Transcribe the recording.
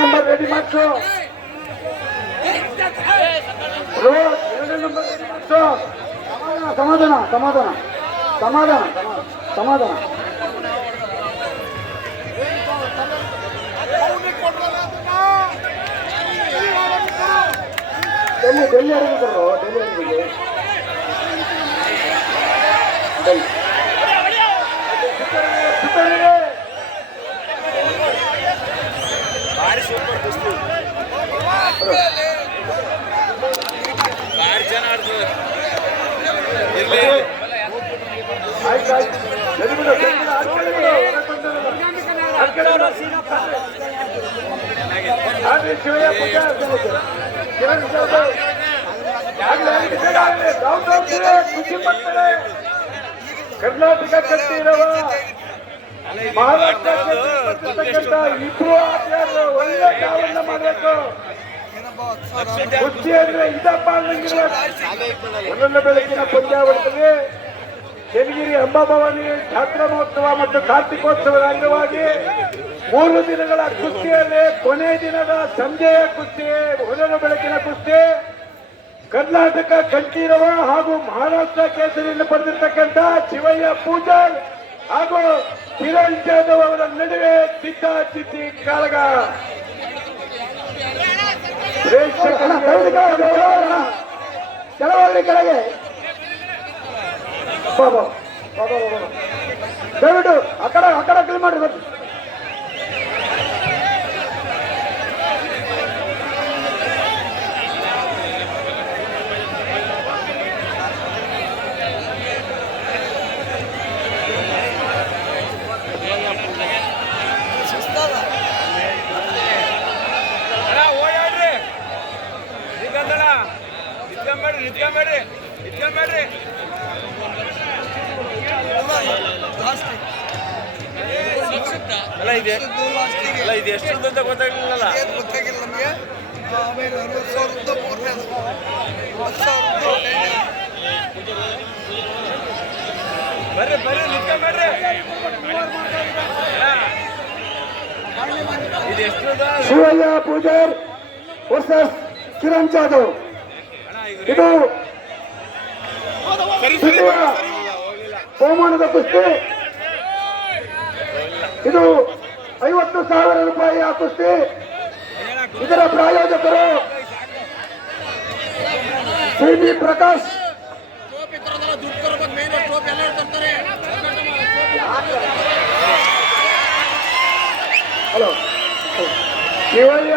Number ready ಮಾಡ್ಸು. ಎರಡನೇ number ready ಮಾಡ್ಸು. ಸಮಾಧಾನ ಸಮಾಧಾನ ಸಮಾಧಾನ ಸಮಾಧಾನ. ಡೆಲ್ಲಿ ಅಡಿಗೆ ಕೊಡ್ರು, ಡೆಲ್ಲಿ ಅಡಿಗೆ ಭಾರಿ ಸೂಪರ್ ಕುಸ್ತಿ, ಭಾರಿ ಜನ ಆಡ್ತದೆ. ಇರ್ಲಿ ಕರ್ನಾಟಕ ಕಟ್ಟಿರುವ ಮಹಾರಾಷ್ಟ್ರ ಇಬ್ರು ಆಟಗಾರರು ಒಳ್ಳೆ ಕಾಲನ್ನ ಮಾಡಬೇಕು. ಕುಸ್ತಿ ಅಂದ್ರೆ ಇದಪ್ಪ ಅನ್ನಂಗಿಲ್ಲ. ಒಂದೊಂದು ಬೆಳಕಿನ ಪಂದ್ಯಾವಳಿಯಲ್ಲಿ ಶನಿಗಿರಿ ಅಂಬಾಭವಾನಿ ಜಾತ್ರಾ ಮಹೋತ್ಸವ ಮತ್ತು ಕಾರ್ತಿಕೋತ್ಸವದ ಅಂಗವಾಗಿ 3 ದಿನಗಳ ಕುಸ್ತಿಯಲ್ಲಿ ಕೊನೆ ದಿನದ ಸಂಜೆಯ ಕುಸ್ತಿ, ಒಂದೊಂದು ಬೆಳಕಿನ ಕುಸ್ತಿ ಕರ್ನಾಟಕ ಕಂಠೀರವ ಹಾಗೂ ಮಹಾರಾಷ್ಟ್ರ ಕೇಸರಿಯನ್ನು ಪಡೆದಿರ್ತಕ್ಕಂಥ ಶಿವಯ್ಯ ಪೂಜಾರ್ ಹಾಗೂ ಕಿರಣ್ ಜಾಧವ್ ಅವರ ನಡುವೆ ಚಿತ್ತಿ ಕಾಳಗ. ಕೆಳವಳ್ಳಿ ಕೆಳಗೆ ದಯವಿಟ್ಟು ಆ ಕಡೆ ಕ್ಲೀನ್ ಮಾಡಿ ಬರ್ತೀವಿ. ಅಲ್ಲ ಇದು ಎಷ್ಟು ಅಂತ ಗೊತ್ತಾಗಲಿಲ್ಲ ನಮಗೆ. ಆಮೇಲೆ 60,000 ಮೂರನೇದು 10,000 ಬರ್ರಿ ಬರ್ರಿ ನಿಂತ್ಕೊಂಡ್ರಿ. ಇದು ಎಷ್ಟು ಶಿವಯ್ಯ ಪೂಜಾರ್ ವರ್ಸಸ್ ಕಿರಣ್ ಜಾಧವ್. ಇದು ಬಹುಮಾನದ ಕುಸ್ತಿ. ಇದು 50,000 ರೂಪಾಯಿಯ ಕುಸ್ತಿ. ಇದರ ಪ್ರಾಯೋಜಕರು ಸಿ.ಬಿ. ಪ್ರಕಾಶ್. ಹಲೋ ಶಿವಯ್ಯ